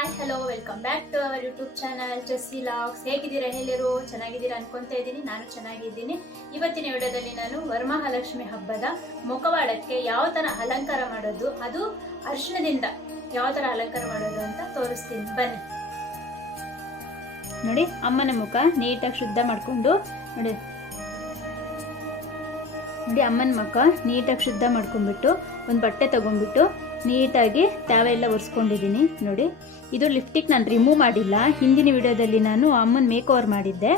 Hi hello welcome back to our YouTube channel Jessie logs. ಹೇಗಿದ್ದೀರಾ ಎಲ್ಲರೂ? ಚೆನ್ನಾಗಿದ್ದೀರಾ ಅನ್ಕೊಂತ ಇದ್ದೀನಿ. ನಾನು ಚೆನ್ನಾಗಿದ್ದೀನಿ. ಇವತ್ತಿನ ವಿಡಿಯೋದಲ್ಲಿ ನಾನು ವರಮಹಾಲಕ್ಷ್ಮಿ ಹಬ್ಬದ ಮುಖವಾಡಕ್ಕೆ ಯಾವ ತರ ಅಲಂಕಾರ ಮಾಡೋದು, ಅದು ಅರಿಶಿಣದಿಂದ ಯಾವ ತರ ಅಲಂಕಾರ ಮಾಡೋದು ಅಂತ ತೋರಿಸ್ತೀನಿ, ಬನ್ನಿ. ನೋಡಿ, ಅಮ್ಮನ ಮುಖ ನೀಟಾಗಿ ಶುದ್ಧ ಮಾಡ್ಕೊಂಡು ನೋಡಿ ಅಮ್ಮನ ಮುಖ ನೀಟಾಗಿ ಶುದ್ಧ ಮಾಡ್ಕೊಂಡ್ಬಿಟ್ಟು ಒಂದು ಬಟ್ಟೆ ತಗೊಂಡ್ಬಿಟ್ಟು ನೀಟಾಗಿ ತಾವೆಲ್ಲ ಒರೆಸ್ಕೊಂಡಿದ್ದೀನಿ. ನೋಡಿ, ಇದು ಲಿಪ್ಟಿಕ್ ನಾನು ರಿಮೂವ್ ಮಾಡಿಲ್ಲ. ಹಿಂದಿನ ವಿಡಿಯೋದಲ್ಲಿ ನಾನು ಅಮ್ಮನ ಮೇಕ್ ಓವರ್ ಮಾಡಿದ್ದೆ,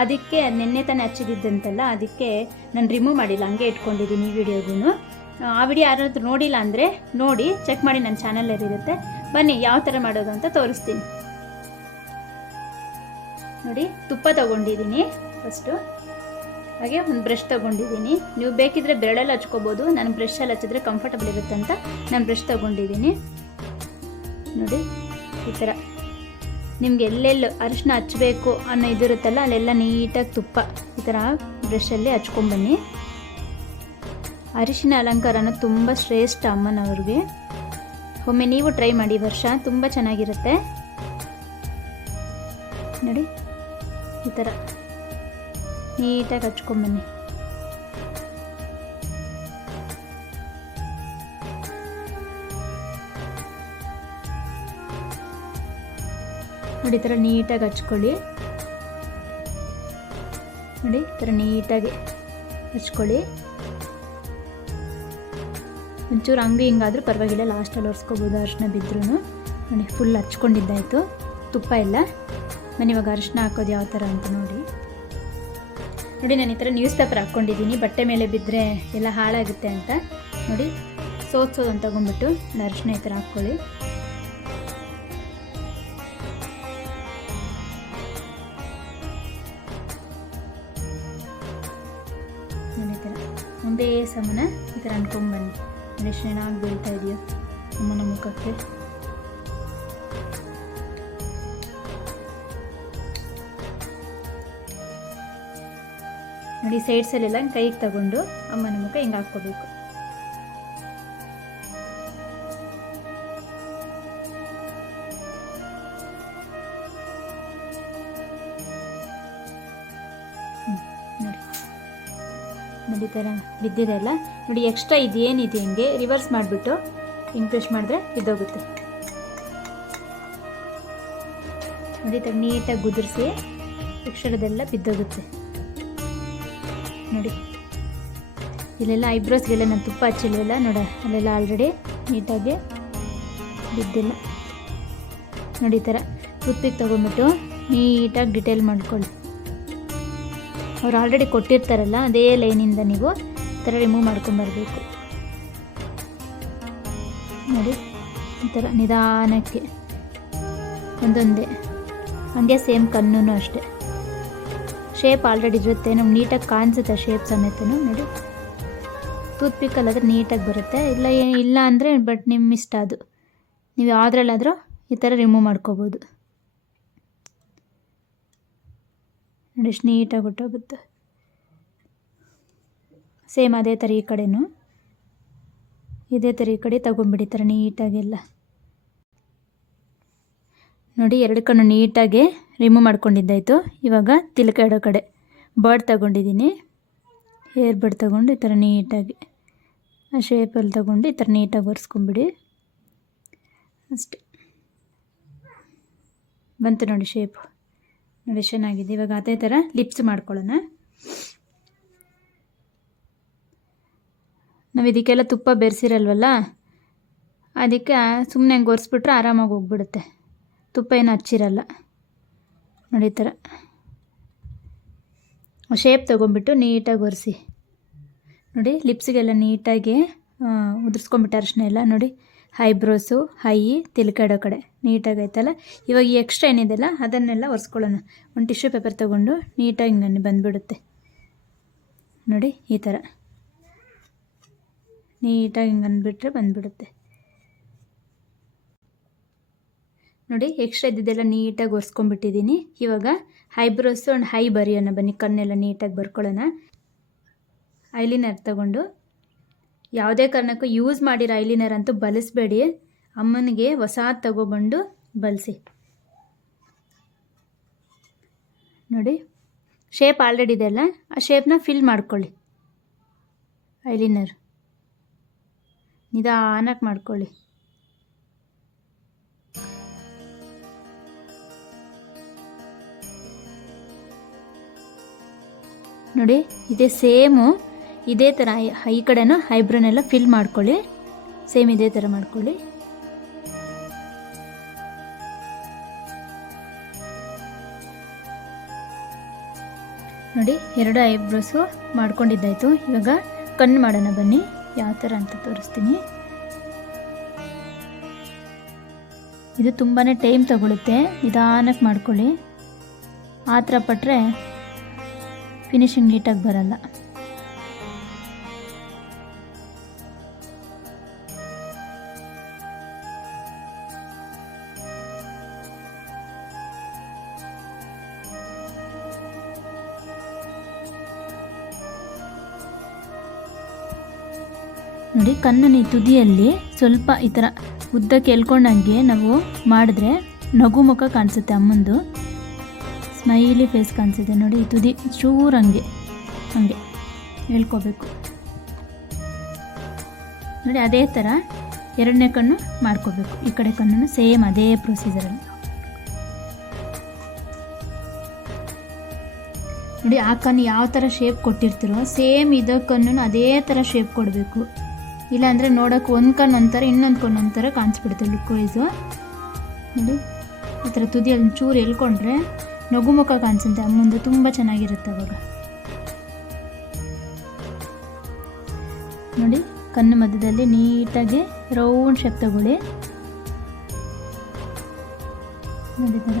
ಅದಕ್ಕೆ ನಿನ್ನೆ ತಾನೇ ಹಚ್ಚಿದ್ದಂತಲ್ಲ, ಅದಕ್ಕೆ ನಾನು ರಿಮೂವ್ ಮಾಡಿಲ್ಲ, ಹಂಗೆ ಇಟ್ಕೊಂಡಿದ್ದೀನಿ ಈ ವಿಡಿಯೋಗೂ. ಆ ವಿಡಿಯೋ ಯಾರಾದ್ರೂ ನೋಡಿಲ್ಲ ಅಂದರೆ ನೋಡಿ, ಚೆಕ್ ಮಾಡಿ, ನನ್ನ ಚಾನಲಲ್ಲಿ ಇರುತ್ತೆ. ಬನ್ನಿ ಯಾವ ಥರ ಮಾಡೋದು ಅಂತ ತೋರಿಸ್ತೀನಿ. ನೋಡಿ, ತುಪ್ಪ ತಗೊಂಡಿದ್ದೀನಿ ಫಸ್ಟು. ಹಾಗೆ ಒಂದು ಬ್ರಷ್ ತೊಗೊಂಡಿದ್ದೀನಿ. ನೀವು ಬೇಕಿದ್ರೆ ಬೆರಳಲ್ಲಿ ಹಚ್ಕೋಬೋದು, ನಾನು ಬ್ರಷಲ್ಲಿ ಹಚ್ಚಿದ್ರೆ ಕಂಫರ್ಟಬಲ್ ಇರುತ್ತೆ ಅಂತ ನಾನು ಬ್ರಷ್ ತೊಗೊಂಡಿದ್ದೀನಿ. ನೋಡಿ, ಈ ಥರ ನಿಮ್ಗೆ ಎಲ್ಲೆಲ್ಲಿ ಅರಿಶಿನ ಹಚ್ಚಬೇಕು ಅನ್ನೋ ಇದಿರುತ್ತಲ್ಲ, ಅಲ್ಲೆಲ್ಲ ನೀಟಾಗಿ ತುಪ್ಪ ಈ ಥರ ಬ್ರಷಲ್ಲಿ ಹಚ್ಕೊಂಬನ್ನಿ. ಅರಿಶಿನ ಅಲಂಕಾರನ ತುಂಬ ಶ್ರೇಷ್ಠ ಅಮ್ಮನವ್ರಿಗೆ. ಒಮ್ಮೆ ನೀವು ಟ್ರೈ ಮಾಡಿ, ವರ್ಷ ತುಂಬ ಚೆನ್ನಾಗಿರುತ್ತೆ. ನೋಡಿ, ಈ ಥರ ನೀಟಾಗಿ ಹಚ್ಕೊಂಬನ್ನಿ. ನೋಡಿ, ಈ ಥರ ನೀಟಾಗಿ ಹಚ್ಕೊಳ್ಳಿ. ನೋಡಿ, ಈ ಥರ ನೀಟಾಗಿ ಹಚ್ಕೊಳ್ಳಿ. ಒಂಚೂರು ಹಂಗೆ ಹಿಂಗಾದ್ರೂ ಪರವಾಗಿಲ್ಲ, ಲಾಸ್ಟಲ್ಲಿ ಒರೆಸ್ಕೋಬೋದು ಅರಿಶಿನ ಬಿದ್ದರೂ. ನೋಡಿ, ಫುಲ್ ಹಚ್ಕೊಂಡಿದ್ದಾಯಿತು ತುಪ್ಪ ಎಲ್ಲ. ನಾನು ಇವಾಗ ಅರಿಶಿನ ಹಾಕೋದು ಯಾವ ಥರ ಅಂತ ನೋಡಿ. ನಾನು ಈ ಥರ ನ್ಯೂಸ್ ಪೇಪರ್ ಹಾಕ್ಕೊಂಡಿದ್ದೀನಿ, ಬಟ್ಟೆ ಮೇಲೆ ಬಿದ್ದರೆ ಎಲ್ಲ ಹಾಳಾಗುತ್ತೆ ಅಂತ. ನೋಡಿ, ಸೋದೋದು ತಗೊಂಡ್ಬಿಟ್ಟು ಅರಿಶಿನ ಈ ಥರ ಹಾಕ್ಕೊಳ್ಳಿ. ನೋಡಿ, ಈ ಥರ ಒಂದೇ ಸಮನ ಈ ಥರ ಅನ್ಕೊಂಡ್ಬನ್ನಿ. ಎಷ್ಟು ಚೆನ್ನಾಗಿ ಬೀಳ್ತಾ ಇದೆಯೋ ಅಮ್ಮನ ಮುಖಕ್ಕೆ. ನೋಡಿ, ಸೈಡ್ಸಲ್ಲೆಲ್ಲ ಕೈಗೆ ತಗೊಂಡು ಅಮ್ಮನ ಮುಖ ಹಿಂಗೆ ಹಾಕ್ಕೋಬೇಕು. ನೋಡಿ, ಈ ಥರ ಬಿದ್ದಿದೆ ಅಲ್ಲ. ನೋಡಿ, ಎಕ್ಸ್ಟ್ರಾ ಇದೇನಿದೆ ಹಿಂಗೆ ರಿವರ್ಸ್ ಮಾಡಿಬಿಟ್ಟು ಹಿಂಗೆ ಪ್ರೆಸ್ ಮಾಡಿದ್ರೆ ಬಿದ್ದೋಗುತ್ತೆ. ನೋಡಿ, ಈ ಥರ ನೀಟಾಗಿ ಗುದಿರಿಸಿ ಎಕ್ಸ್ಟ್ರಾದೆಲ್ಲ ಬಿದ್ದೋಗುತ್ತೆ. ನೋಡಿ, ಇಲ್ಲೆಲ್ಲ ಐಬ್ರೋಸ್ಗೆಲ್ಲ ನಾನು ತುಪ್ಪ ಹಚ್ಚಿಲ್ಲ ನೋಡ, ಅಲ್ಲೆಲ್ಲ ಆಲ್ರೆಡಿ ನೀಟಾಗಿ ಬಿದ್ದಿಲ್ಲ. ನೋಡಿ, ಈ ಥರ ಟೂತ್ಪಿಕ್ ತೊಗೊಂಡ್ಬಿಟ್ಟು ನೀಟಾಗಿ ಡಿಟೇಲ್ ಮಾಡ್ಕೊಳ್ಳಿ. ಅವ್ರು ಆಲ್ರೆಡಿ ಕೊಟ್ಟಿರ್ತಾರಲ್ಲ, ಅದೇ ಲೈನಿಂದ ನೀವು ಈ ಥರ ರಿಮೂವ್ ಮಾಡ್ಕೊಂಬರ್ಬೇಕು. ನೋಡಿ, ಈ ಥರ ನಿಧಾನಕ್ಕೆ ಒಂದೊಂದೇ, ಹಂಗೆ ಸೇಮ್ ಕಣ್ಣು ಅಷ್ಟೇ. ಶೇಪ್ ಆಲ್ರೆಡಿ ಇರುತ್ತೆ, ನಮ್ಗೆ ನೀಟಾಗಿ ಕಾಣಿಸುತ್ತೆ ಶೇಪ್ ಸಮೇತನು. ನೋಡಿ, ಟೂತ್ಪಿಕ್ಕಲ್ಲಾದರೆ ನೀಟಾಗಿ ಬರುತ್ತೆ. ಇಲ್ಲ ಅಂದರೆ ಬಟ್ ನಿಮ್ಮ ಇಷ್ಟ, ಅದು ನೀವು ಯಾವುದ್ರಲ್ಲಾದರೂ ಈ ಥರ ರಿಮೂವ್ ಮಾಡ್ಕೋಬೋದು. ನೋಡಿ, ಎಷ್ಟು ನೀಟಾಗಿ ಹೊಟ್ಟೋಗುತ್ತೆ. ಸೇಮ್ ಅದೇ ಥರ ಈ ಕಡೆನೂ ಇದೇ ಥರ ಈ ಕಡೆ ತಗೊಂಬಿಡಿ, ಥರ ನೀಟಾಗೆಲ್ಲ. ನೋಡಿ, ಎರಡು ಕಣ್ಣು ನೀಟಾಗಿ ರಿಮೂವ್ ಮಾಡ್ಕೊಂಡಿದ್ದಾಯಿತು. ಇವಾಗ ತಿಲಕ ಇಡೋ ಕಡೆ ಬರ್ಡ್ ತಗೊಂಡಿದ್ದೀನಿ. ಹೇರ್ ಬರ್ಡ್ ತಗೊಂಡು ಈ ಥರ ನೀಟಾಗಿ ಆ ಶೇಪಲ್ಲಿ ತಗೊಂಡು ಈ ಥರ ನೀಟಾಗಿ ಒರೆಸ್ಕೊಂಬಿಡಿ ಅಷ್ಟೆ. ಬಂತು ನೋಡಿ ಶೇಪು. ನೋಡಿ, ಚೆನ್ನಾಗಿದೆ. ಇವಾಗ ಅದೇ ಥರ ಲಿಪ್ಸ್ ಮಾಡ್ಕೊಳ್ಳೋಣ. ನಾವು ಇದಕ್ಕೆಲ್ಲ ತುಪ್ಪ ಬೆರೆಸಿರಲ್ವಲ್ಲ, ಅದಕ್ಕೆ ಸುಮ್ಮನೆ ಹಂಗೆ ಒರೆಸ್ಬಿಟ್ರೆ ಆರಾಮಾಗಿ ಹೋಗ್ಬಿಡುತ್ತೆ. ತುಪ್ಪ ಏನು ಹಚ್ಚಿರಲ್ಲ. ನೋಡಿ, ಈ ಥರ ಶೇಪ್ ತೊಗೊಂಬಿಟ್ಟು ನೀಟಾಗಿ ಒರೆಸಿ. ನೋಡಿ, ಲಿಪ್ಸಿಗೆಲ್ಲ ನೀಟಾಗಿ ಉದುರಿಸ್ಕೊಂಬಿಟ್ಟು ಅರಿಶಿನ ಎಲ್ಲ. ನೋಡಿ, ಐಬ್ರೋಸು, ಹೈ, ತಿಲಕ ಇಡೋ ಕಡೆ ನೀಟಾಗಿ ಆಯ್ತಲ್ಲ. ಇವಾಗ ಈ ಎಕ್ಸ್ಟ್ರಾ ಏನಿದೆಲ್ಲ ಅದನ್ನೆಲ್ಲ ಒರೆಸ್ಕೊಳ್ಳೋಣ. ಒಂದು ಟಿಶ್ಯೂ ಪೇಪರ್ ತೊಗೊಂಡು ನೀಟಾಗಿ ಹಿಂಗೆ ಬಂದುಬಿಡುತ್ತೆ. ನೋಡಿ, ಈ ಥರ ನೀಟಾಗಿ ಹಿಂಗೆ ಅಂದ್ಬಿಟ್ರೆ ಬಂದುಬಿಡುತ್ತೆ. ನೋಡಿ, ಎಕ್ಸ್ಟ್ರಾ ಇದ್ದಿದ್ದೆಲ್ಲ ನೀಟಾಗಿ ಒರೆಸ್ಕೊಂಡ್ಬಿಟ್ಟಿದ್ದೀನಿ. ಇವಾಗ ಐಬ್ರೋಸು ಆ್ಯಂಡ್ ಹೈ ಬರೆಯೋಣ ಬನ್ನಿ. ಕಣ್ಣೆಲ್ಲ ನೀಟಾಗಿ ಬರ್ಕೊಳ್ಳೋಣ. ಐಲಿನರ್ ತಗೊಂಡು, ಯಾವುದೇ ಕಾರಣಕ್ಕೂ ಯೂಸ್ ಮಾಡಿರೋ ಐಲಿನರ್ ಅಂತೂ ಬಳಸಬೇಡಿ. ಅಮ್ಮನಿಗೆ ಹೊಸ ತಗೊಬಂದು ಬಲಿಸಿ ನೋಡಿ. ಶೇಪ್ ಆಲ್ರೆಡಿ ಇದೆ ಅಲ್ಲ, ಆ ಶೇಪ್ನ ಫಿಲ್ ಮಾಡ್ಕೊಳ್ಳಿ. ಐಲೈನರ್ ನಿಧಾನಕ್ಕೆ ಮಾಡ್ಕೊಳ್ಳಿ. ನೋಡಿ ಇದೇ ಸೇಮು, ಇದೇ ಥರ ಈ ಕಡೆನೂ ಐಬ್ರೋನೆಲ್ಲ ಫಿಲ್ ಮಾಡ್ಕೊಳ್ಳಿ. ಸೇಮ್ ಇದೇ ಥರ ಮಾಡ್ಕೊಳ್ಳಿ. ನೋಡಿ 2 ಐಬ್ರೋಸು ಮಾಡ್ಕೊಂಡಿದ್ದಾಯಿತು. ಇವಾಗ ಕಣ್ಣು ಮಾಡೋಣ ಬನ್ನಿ, ಯಾವ ಥರ ಅಂತ ತೋರಿಸ್ತೀನಿ. ಇದು ತುಂಬಾ ಟೈಮ್ ತಗೊಳುತ್ತೆ, ನಿಧಾನಕ್ಕೆ ಮಾಡ್ಕೊಳ್ಳಿ. ಆ ಥರ ಪಟ್ಟರೆ ಫಿನಿಶಿಂಗ್ ನೀಟಾಗಿ ಬರಲ್ಲ. ನೋಡಿ ಕಣ್ಣನ ಈ ತುದಿಯಲ್ಲಿ ಸ್ವಲ್ಪ ಈ ಥರ ಉದ್ದಕ್ಕೆ ಎಳ್ಕೊಂಡಂಗೆ ನಾವು ಮಾಡಿದ್ರೆ ನಗು ಮುಖ ಕಾಣಿಸುತ್ತೆ. ಅಮ್ಮಂದು ಸ್ಮೈಲಿ ಫೇಸ್ ಕಾಣಿಸುತ್ತೆ ನೋಡಿ. ಈ ತುದಿ ಚೂರು ಹಂಗೆ ಹೇಳ್ಕೋಬೇಕು ನೋಡಿ. ಅದೇ ಥರ 2ನೇ ಕಣ್ಣು ಮಾಡ್ಕೋಬೇಕು. ಈ ಕಡೆ ಕಣ್ಣು ಸೇಮ್ ಅದೇ ಪ್ರೊಸೀಜರಲ್ಲಿ ನೋಡಿ. ಆ ಕಣ್ಣು ಯಾವ ಥರ ಶೇಪ್ ಕೊಟ್ಟಿರ್ತೀರೋ ಸೇಮ್ ಇದೋ ಕಣ್ಣು ಅದೇ ಥರ ಶೇಪ್ ಕೊಡಬೇಕು. ಇಲ್ಲಾಂದರೆ ನೋಡೋಕೆ ಒಂದು ಕಣ್ಣು ಒಂಥರ, ಇನ್ನೊಂದು ಕಣ್ಣು ಒಂಥರ ಕಾಣಿಸ್ಬಿಡುತ್ತೆ ಲುಕ್ ವೈಸು ನೋಡಿ. ಈ ಥರ ತುದಿಯಲ್ಲಿ ಒಂಚೂರು ಎಳ್ಕೊಂಡ್ರೆ ನಗು ಮುಖ ಕಾಣಿಸುತ್ತೆ ಅಮ್ಮಂದು, ತುಂಬ ಚೆನ್ನಾಗಿರುತ್ತೆ ಅವಾಗ ನೋಡಿ. ಕಣ್ಣು ಮಧ್ಯದಲ್ಲಿ ನೀಟಾಗಿ ರೌಂಡ್ ಶೇಪ್ ತಗೊಳ್ಳಿ ನೋಡಿ. ಥರ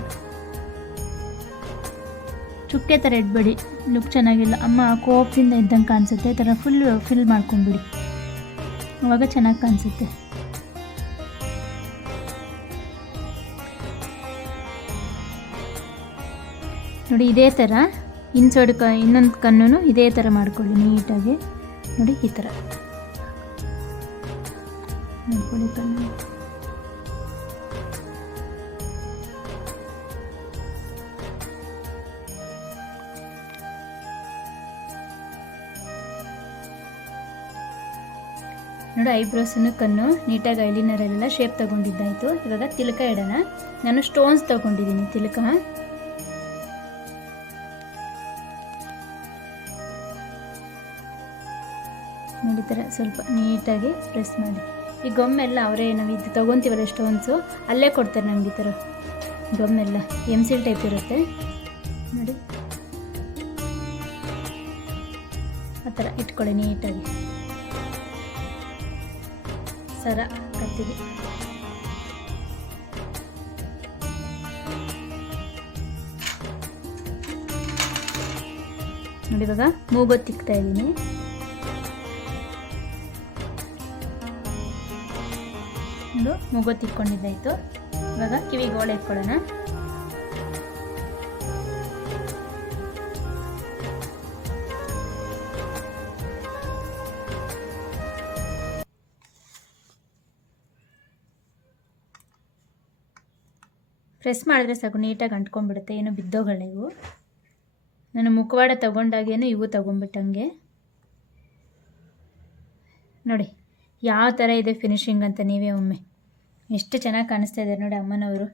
ಚುಕ್ಕೆ ಥರ ಇಡಬೇಡಿ, ಲುಕ್ ಚೆನ್ನಾಗಿಲ್ಲ. ಅಮ್ಮ ಕೋಪದಿಂದ ಇದ್ದಂಗೆ ಕಾಣಿಸುತ್ತೆ. ಈ ಥರ ಫುಲ್ ಫಿಲ್ ಮಾಡ್ಕೊಂಡ್ಬಿಡಿ, ಅವಾಗ ಚೆನ್ನಾಗಿ ಕಾಣಿಸುತ್ತೆ. ನೋಡಿ ಇದೇ ಥರ ಇನ್ಸೈಡ್ ಇನ್ನೊಂದು ಕಣ್ಣು ಇದೇ ಥರ ಮಾಡ್ಕೊಳ್ಳಿ ನೀಟಾಗಿ ನೋಡಿ. ಈ ಥರ ಮಾಡ್ಕೊಳ್ಳಿ ಕಣ್ಣು. ನೋಡಿ ಐಬ್ರೋಸನ್ನು ಕಣ್ಣು ನೀಟಾಗಿ ಐಲೈನರೆಲ್ಲ ಶೇಪ್ ತಗೊಂಡಿದ್ದಾಯಿತು. ಇವಾಗ ತಿಲಕ ಇಡೋಣ. ನಾನು ಸ್ಟೋನ್ಸ್ ತಗೊಂಡಿದ್ದೀನಿ ತಿಲಕ. ನೋಡಿ ಥರ ಸ್ವಲ್ಪ ನೀಟಾಗಿ ಪ್ರೆಸ್ ಮಾಡಿ. ಈ ಗೊಮ್ಮೆಲ್ಲ ಅವರೇ ನಾವು ಇದು ತೊಗೊತೀವಲ್ಲ ಸ್ಟೋನ್ಸು, ಅಲ್ಲೇ ಕೊಡ್ತಾರೆ ನಮ್ಗೆ. ಈ ಥರ ಗೊಮ್ಮೆಲ್ಲ ಎಮ್ಸಿಲ್ ಟೈಪ್ ಇರುತ್ತೆ ನೋಡಿ. ಆ ಥರ ಇಟ್ಕೊಳ್ಳಿ ನೀಟಾಗಿ. ಸರ ಕತ್ತಿಗೆ ನೋಡಿ. ಇವಾಗ ಮೂಗೊತ್ತು ಇಕ್ತಾ ಇದ್ದೀನಿ. ಒಂದು ಮೂಗೊತ್ತು ಇಟ್ಕೊಂಡಿದ್ದಾಯಿತು. ಇವಾಗ ಕಿವಿಗೆ ಓಳೆ ಇಟ್ಕೊಳ್ಳೋಣ. ಪ್ರೆಸ್ ಮಾಡಿದ್ರೆ ಸಾಕು, ನೀಟಾಗಿ ಅಂಟ್ಕೊಂಡ್ಬಿಡುತ್ತೆ, ಏನೋ ಬಿದ್ದೋಗಲ್ಲ ಇವು. ನಾನು ಮುಖವಾಡ ತೊಗೊಂಡಾಗೇನು ಇವು ತೊಗೊಂಡ್ಬಿಟ್ಟಂಗೆ ನೋಡಿ. ಯಾವ ಥರ ಇದೆ ಫಿನಿಶಿಂಗ್ ಅಂತ ನೀವೇ ಒಮ್ಮೆ. ಎಷ್ಟು ಚೆನ್ನಾಗಿ ಕಾಣಿಸ್ತಾ ಇದ್ದಾರೆ ನೋಡಿ ಅಮ್ಮನವರು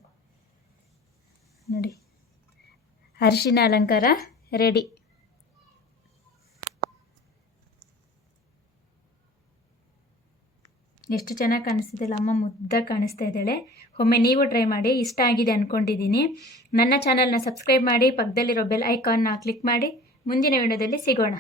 ನೋಡಿ. ಅರಿಶಿನ ಅಲಂಕಾರ ರೆಡಿ. ಎಷ್ಟು ಚೆನ್ನಾಗಿ ಕಾಣಿಸ್ತಿದ್ದಿಲ್ಲ, ಅಮ್ಮ ಮುದ್ದಾಗಿ ಕಾಣಿಸ್ತಾ ಇದ್ದಾಳೆ. ಒಮ್ಮೆ ನೀವು ಟ್ರೈ ಮಾಡಿ, ಇಷ್ಟ ಆಗಿದೆ ಅಂದ್ಕೊಂಡಿದ್ದೀನಿ. ನನ್ನ ಚಾನಲ್ನ ಸಬ್ಸ್ಕ್ರೈಬ್ ಮಾಡಿ, ಪಕ್ಕದಲ್ಲಿರೋ ಬೆಲ್ ಐಕಾನ್ನ ಕ್ಲಿಕ್ ಮಾಡಿ. ಮುಂದಿನ ವಿಡಿಯೋದಲ್ಲಿ ಸಿಗೋಣ.